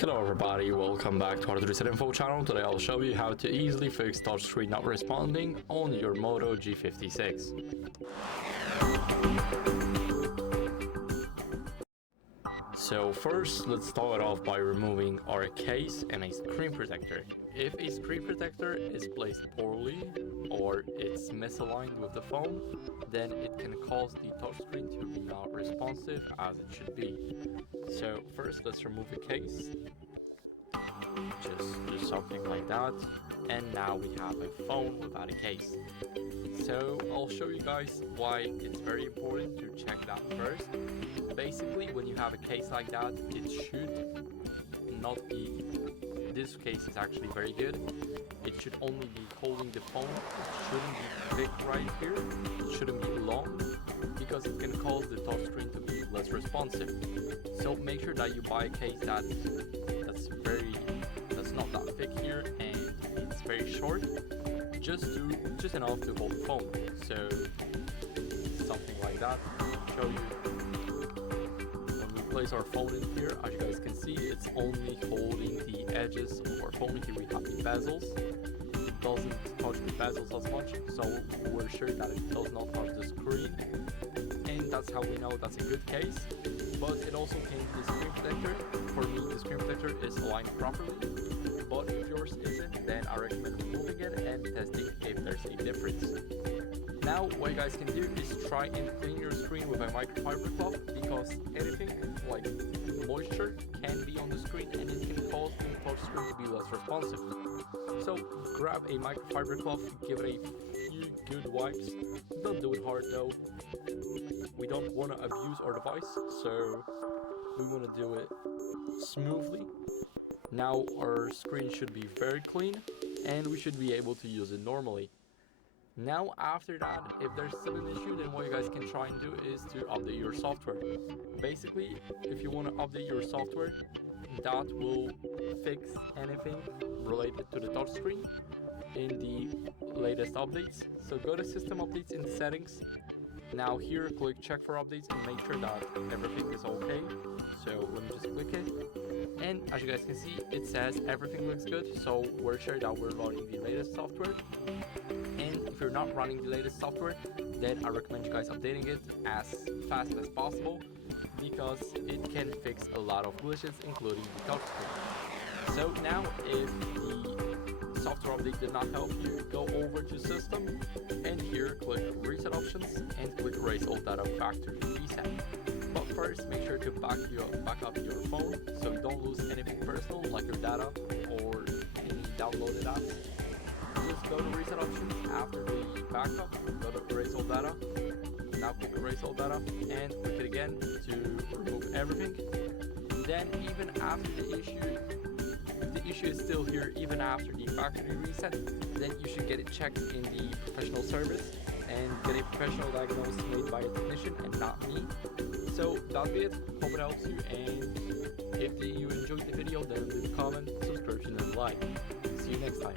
Hello everybody, welcome back to HardReset.Info channel. Today I'll show you how to easily fix touchscreen not responding on your Moto G56. So first, let's start off by removing our case and a screen protector. If a screen protector is placed poorly or it's misaligned with the phone, then it can cause the touchscreen to be not responsive as it should be. So first, let's remove the case. Just do something like that, and now we have a phone without a case. So I'll show you guys why it's very important to check that first. Basically, when you have a case like that, it should not be, this case is actually very good. It should only be holding the phone. It shouldn't be thick right here. It shouldn't be long, because it can cause the touchscreen to be less responsive. So make sure that you buy a case that's not that thick here and it's very short, just enough to hold the phone. So something like that. I'll show you. When we place our phone in here, as you guys can see, it's only holding the edges of our phone. Here we have the bezels. It doesn't touch the bezels as much, so we're sure that it does not touch the screen, and that's how we know that's a good case. But it also came with the screen protector. For me, the screen protector is aligned properly, but if yours isn't, then I recommend removing it and testing if there's a difference. Now what you guys can do is try and clean your screen with a microfiber cloth, because anything like moisture can be on the screen and it can cause the touchscreen to be less responsive. So grab a microfiber cloth, give it a few good wipes. Don't do it hard though. We don't want to abuse our device, so we want to do it smoothly. Now our screen should be very clean and we should be able to use it normally. Now after that, if there's still an issue, then what you guys can try and do is to update your software. Basically, if you want to update your software, that will fix anything related to the touchscreen in the latest updates. So go to system updates in the settings. Now here, click check for updates and make sure that everything is okay. So let me just click it, and as you guys can see, it says everything looks good, so we're sure that we're running the latest software. And if you're not running the latest software, then I recommend you guys updating it as fast as possible, because it can fix a lot of glitches, including the touchscreen. So now, if the software update did not help you, go over to system, and here click reset options and click erase all data factory reset. But first, make sure to back up your phone so you don't lose anything personal like your data or any downloaded apps. Just go to reset options after the backup, go to erase all data. Now click erase all data and click it again to remove everything. Then even after the issue, if the issue is still here even after the factory reset, then you should get it checked in the professional service and get a professional diagnosis made by a technician and not me. So that'll be it. Hope it helps you, and if you enjoyed the video, then leave a comment, subscription, and like. See you next time.